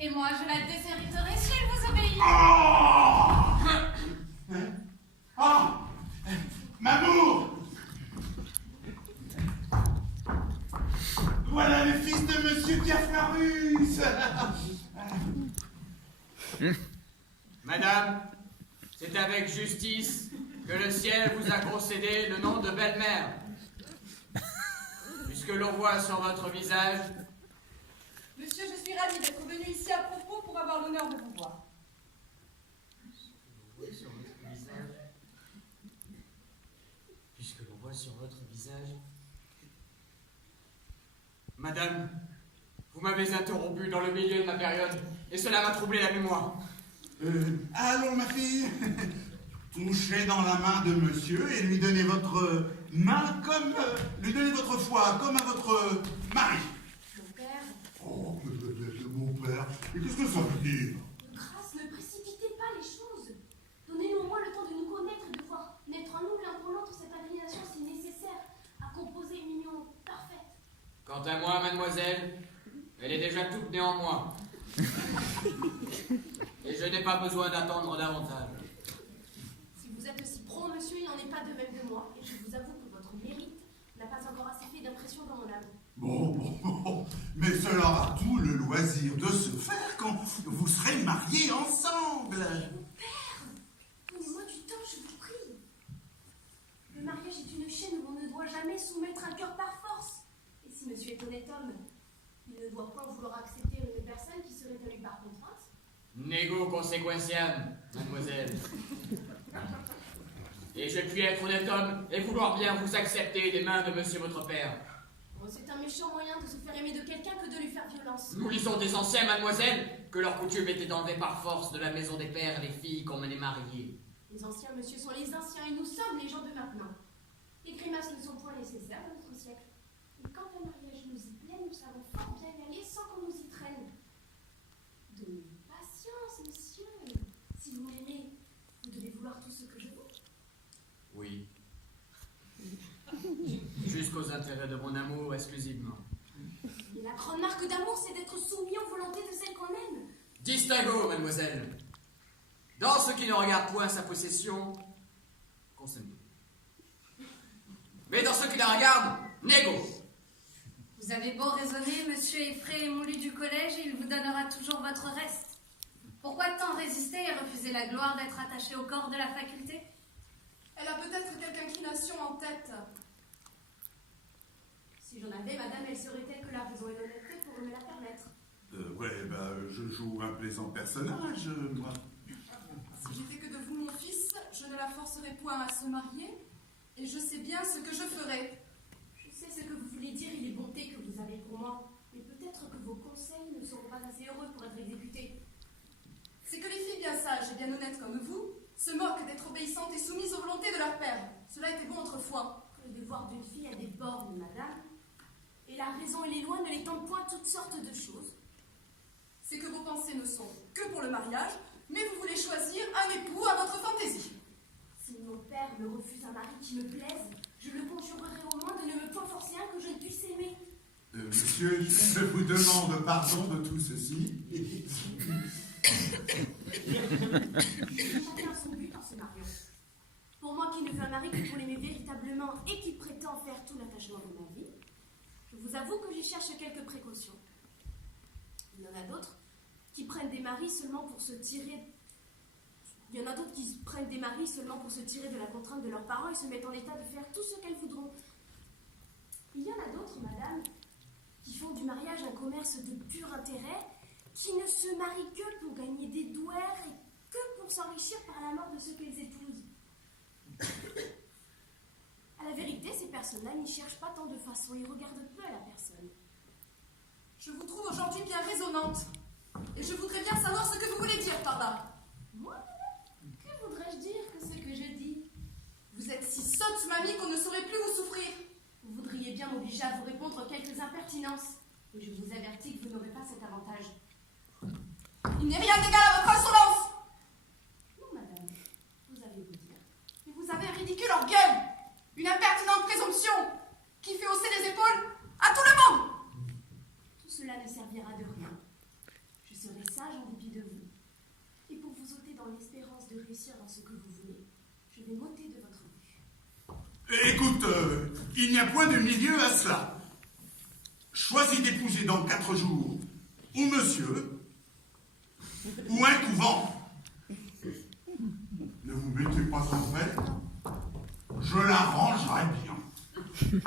Et moi, je la déshériterai si elle vous obéit. Oh, Mamour! Voilà le fils de Monsieur Diapharus. Madame, c'est avec justice que le ciel vous a concédé le nom de belle-mère. Puisque l'on voit sur votre visage... Monsieur, je suis ravie d'être venu ici à propos pour avoir l'honneur de vous voir. Puisque l'on voit sur votre visage... Madame, vous m'avez interrompu dans le milieu de ma période, et cela m'a troublé la mémoire. Allons, ma fille. Touchez dans la main de monsieur et lui donnez votre main comme... lui donnez votre foi comme à votre mari. Mon père... Oh, mon père. Mais qu'est-ce que ça veut dire? De grâce, ne précipitez pas les choses. Donnez-nous au moins le temps de nous connaître et de voir naître en nous l'un pour l'autre cette inclination si nécessaire à composer une union parfaite. Quant à moi, mademoiselle, elle est déjà toute née en moi. Et je n'ai pas besoin d'attendre davantage. Si vous êtes aussi prompt, monsieur, il n'en est pas de même de moi. Et je vous avoue que votre mérite n'a pas encore assez fait d'impression dans mon âme. Bon. Mais cela aura tout le loisir de se faire quand vous serez mariés ensemble. Mon père, donnez-moi du temps, je vous prie. Le mariage est une chaîne où on ne doit jamais soumettre un cœur par force. Et si monsieur est honnête homme, il ne doit point vouloir accepter une personne qui serait à lui par contrainte. Nego consequentiam, mademoiselle. Et je puis être honnête homme et vouloir bien vous accepter des mains de monsieur votre père. Oh, c'est un méchant moyen de se faire aimer de quelqu'un que de lui faire violence. Nous lisons des anciens, mademoiselle, que leur coutume était d'enlever par force de la maison des pères les filles qu'on menait mariées. Les anciens, monsieur, sont les anciens et nous sommes les gens de maintenant. Les grimaces ne sont point nécessaires à notre siècle. Et quand un mariage nous y plaît, nous savons fort bien y aller sans qu'on nous y traîne. Donnez-nous patience, monsieur. Si vous m'aimez, vous devez vouloir tout ce que je veux. Oui. Jusqu'aux intérêts de mon amour exclusivement. Et la grande marque d'amour, c'est d'être soumis aux volontés de celle qu'on aime. Distinguo, mademoiselle. Dans ce qui ne regarde point sa possession, consentez. Mais dans ce qui la regarde, négo. Vous avez beau raisonner, monsieur effrayé et moulu du collège, il vous donnera toujours votre reste. Pourquoi tant résister et refuser la gloire d'être attaché au corps de la faculté? Elle a peut-être quelque inclination en tête. Si j'en avais, madame, elle serait telle que la raison et l'honnêteté pour me la permettre. Je joue un plaisant personnage, moi. Si j'étais que de vous mon fils, je ne la forcerai point à se marier, et je sais bien ce que je ferai. Je sais ce que vous voulez dire et les bontés que vous avez pour moi, mais peut-être que vos conseils ne seront pas assez heureux pour être exécutés. C'est que les filles bien sages et bien honnêtes comme vous se moquent d'être obéissantes et soumises aux volontés de leur père. Cela était bon autrefois. Le devoir d'une fille a des bornes, madame, et la raison et les lois ne les tentent point toutes sortes de choses. C'est que vos pensées ne sont que pour le mariage, mais vous voulez choisir un époux à votre fantaisie. Si mon père me refuse un mari qui me plaise, je le conjurerai au moins de ne me point forcer un que je ne puisse aimer. Monsieur, je vous demande pardon de tout ceci. Chacun a son but en se mariant. Pour moi qui ne veux un mari que pour l'aimer véritablement et qui prétend faire tout l'attachement de ma vie, je vous avoue que j'y cherche quelques précautions. Il y en a d'autres qui prennent des maris seulement pour se tirer. Il y en a d'autres qui prennent des maris seulement pour se tirer de la contrainte de leurs parents et se mettent en état de faire tout ce qu'elles voudront. Il y en a d'autres, madame, qui font du mariage un commerce de pur intérêt, qui ne se marient que pour gagner des douaires et que pour s'enrichir par la mort de ceux qu'elles épousent. À la vérité, ces personnes-là n'y cherchent pas tant de façon, ils regardent peu à la personne. Je vous trouve aujourd'hui bien raisonnante, et je voudrais bien savoir ce que vous voulez dire par là. Moi, madame, que voudrais-je dire que ce que je dis? Vous êtes si sotte, mamie, qu'on ne saurait plus vous souffrir. Vous voudriez bien m'obliger à vous répondre quelques impertinences, et je vous avertis que vous n'aurez pas cet avantage. Il n'est rien d'égal à votre insolence. Non, madame, vous avez beau dire. Et vous avez un ridicule orgueil, une impertinente présomption, qui fait hausser les épaules à tout le monde. Tout cela ne servira de rien. Je serai réussir dans ce que vous voulez, je vais m'ôter de votre vue. Écoute, il n'y a point de milieu à cela. Choisis d'épouser dans 4 jours ou monsieur, ou un couvent. Ne vous mettez pas en fait, je l'arrangerai bien.